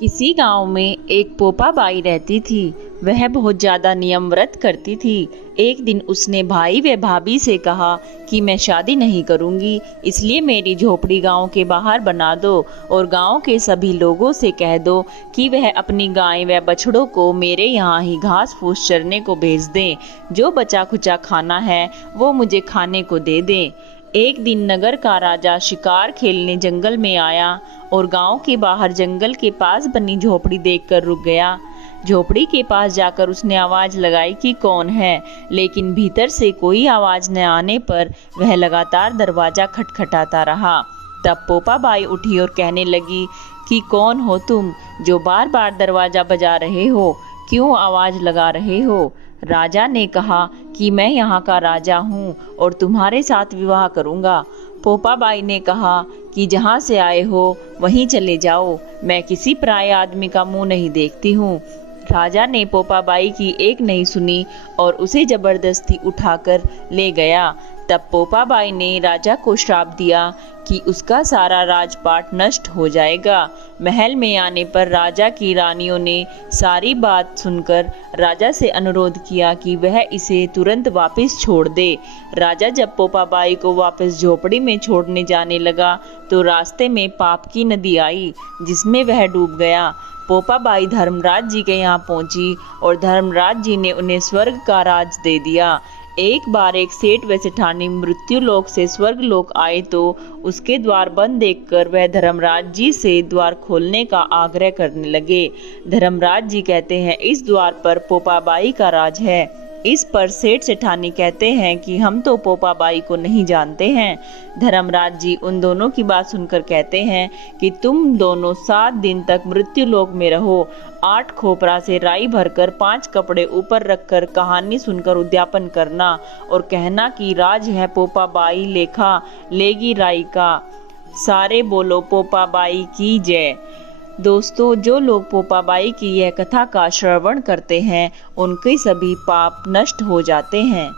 किसी गांव में एक पोपा बाई रहती थी। वह बहुत ज़्यादा नियम व्रत करती थी। एक दिन उसने भाई व भाभी से कहा कि मैं शादी नहीं करूंगी, इसलिए मेरी झोपड़ी गांव के बाहर बना दो और गांव के सभी लोगों से कह दो कि वह अपनी गाय व बछड़ों को मेरे यहाँ ही घास फूस चरने को भेज दें। जो बचा खुचा खाना है वो मुझे खाने को दे दें। एक दिन नगर का राजा शिकार खेलने जंगल में आया और गांव के बाहर जंगल के पास बनी झोपड़ी देखकर रुक गया। झोपड़ी के पास जाकर उसने आवाज लगाई कि कौन है, लेकिन भीतर से कोई आवाज न आने पर वह लगातार दरवाजा खटखटाता रहा। तब पोपा बाई उठी और कहने लगी कि कौन हो तुम जो बार बार दरवाजा बजा रहे हो, क्यों आवाज लगा रहे हो? राजा ने कहा कि मैं यहाँ का राजा हूँ और तुम्हारे साथ विवाह करूँगा। पोपा बाई ने कहा कि जहाँ से आए हो वहीं चले जाओ, मैं किसी पराये आदमी का मुंह नहीं देखती हूँ। राजा ने पोपा बाई की एक नहीं सुनी और उसे जबरदस्ती उठाकर ले गया। तब पोपा बाई ने राजा को श्राप दिया कि उसका सारा राजपाट नष्ट हो जाएगा। महल में आने पर राजा की रानियों ने सारी बात सुनकर राजा से अनुरोध किया कि वह इसे तुरंत वापस छोड़ दे। राजा जब पोपा बाई को वापस झोपड़ी में छोड़ने जाने लगा तो रास्ते में पाप की नदी आई जिसमें वह डूब गया। पोपा बाई धर्मराज जी के यहाँ पहुंची और धर्मराज जी ने उन्हें स्वर्ग का राज दे दिया। एक बार एक सेठ व सेठानी मृत्यु लोक से स्वर्ग लोक आए तो उसके द्वार बंद देखकर वह धर्मराज जी से द्वार खोलने का आग्रह करने लगे। धर्मराज जी कहते हैं इस द्वार पर पोपा बाई का राज है। इस पर सेठ सेठानी कहते हैं कि हम तो पोपा बाई को नहीं जानते हैं। धर्मराज जी उन दोनों की बात सुनकर कहते हैं कि तुम दोनों 7 दिन तक मृत्यु लोक में रहो। 8 खोपरा से राई भरकर 5 कपड़े ऊपर रखकर कहानी सुनकर उद्यापन करना और कहना कि राज है पोपा बाई लेखा लेगी राई का। सारे बोलो पोपा बाई की जय। दोस्तों, जो लोग पोपा बाई की यह कथा का श्रवण करते हैं उनके सभी पाप नष्ट हो जाते हैं।